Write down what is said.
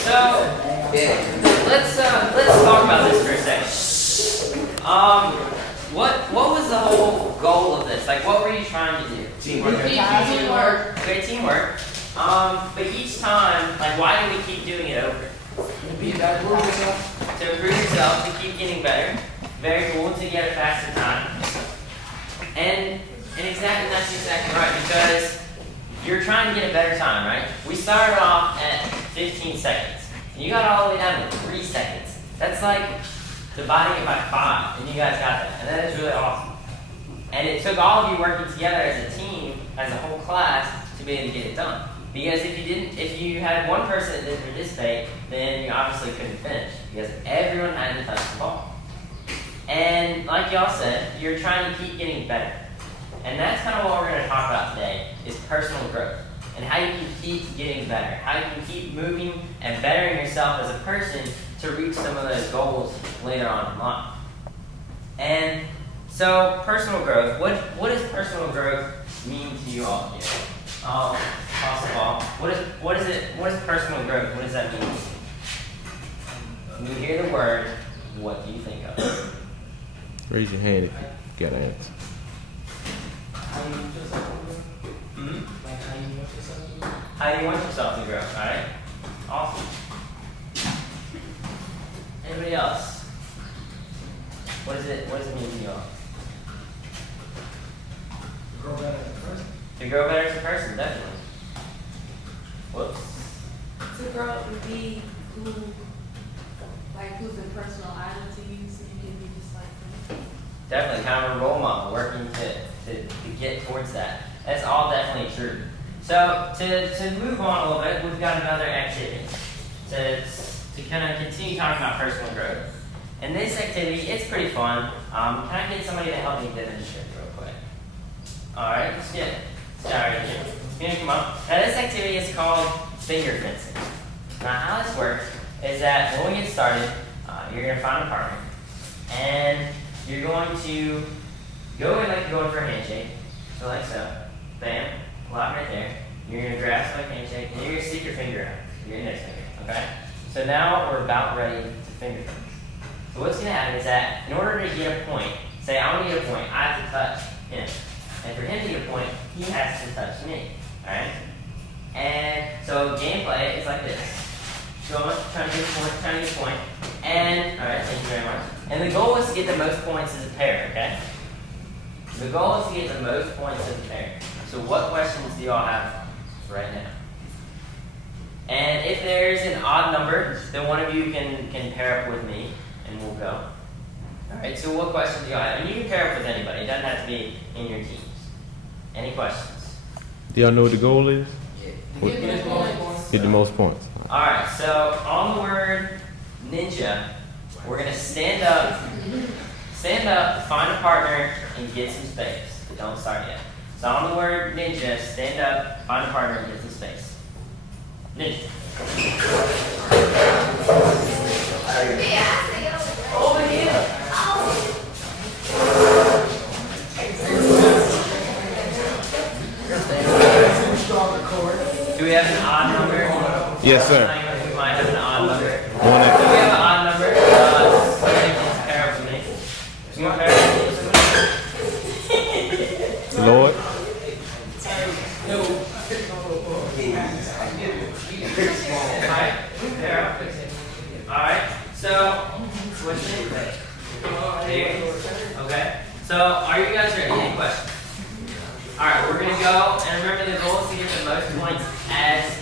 So let's talk about this for a second. What was the whole goal of this? Like, what were you trying to do? Teamwork. Great teamwork. But each time, like, why do we keep doing it over? To improve yourself, to keep getting better. Very cool, to get a faster time. And that's exactly right, because you're trying to get a better time, right? We started off at 15 seconds. And you got all the way down to 3 seconds. That's like dividing it by 5, and you guys got that. And that is really awesome. And it took all of you working together as a team, as a whole class, to be able to get it done. Because if you had one person that didn't participate, then you obviously couldn't finish, because everyone had to touch the ball. And like y'all said, you're trying to keep getting better. And that's kind of what we're going to talk about today, is personal growth. And how you can keep getting better. How you can keep moving and bettering yourself as a person to reach some of those goals later on in life. And so, personal growth. What does personal growth mean to you all here? First of all, what is personal growth? What does that mean? When you hear the word, what do you think of? Raise your hand if you got an answer. How you want yourself to grow? Like how you want yourself to grow? How you want yourself to grow, alright? Awesome. Anybody else? What does it mean to y'all? Grow better as a person. To grow better as a person, definitely. Whoops. To grow up and be who's a personal idol to you, so you can be just like them. Definitely, kind of a role model, working to get towards that. That's all definitely true. So, to move on a little bit, we've got another activity to kind of continue talking about personal growth. And this activity, it's pretty fun. Can I get somebody to help me demonstrate real quick? Alright, let's get started here. You gonna come up? Now, this activity is called finger fencing. Now, how this works is that when we get started, you're going to find a partner, and you're going to go in like you're going for a handshake, so like so. Bam, lock right there. You're going to grasp like a handshake, and you're going to stick your finger out, your index finger, okay? So now we're about ready to finger fence. So what's going to happen is that in order to get a point, say I want to get a point, I have to touch him. And for him to get a point, he has to touch me, alright? And so gameplay is like this. Going, trying to get a point, and, alright, thank you very much. And the goal is to get the most points as a pair, okay? The goal is to get the most points as a pair. So what questions do y'all have right now? And if there's an odd number, then one of you can pair up with me, and we'll go. Alright, so what questions do y'all have? And you can pair up with anybody. It doesn't have to be in your teams. Any questions? Do y'all know what the goal is? Get the most points. Alright, so on the word ninja, we're going to stand up, find a partner, and get some space. Don't start yet. So on the word ninja, stand up, find a partner, and get some space. Ninja. Over here. Do we have an odd number? Yes, sir. We might have an odd number. One Do we have an odd number? Somebody can pair up with me. You want to pair up with me? Lord. Alright, pair up. Alright, so, what's your name? Okay, so are you guys ready? Any questions? Alright, we're going to go, and remember the goal is to get the most points as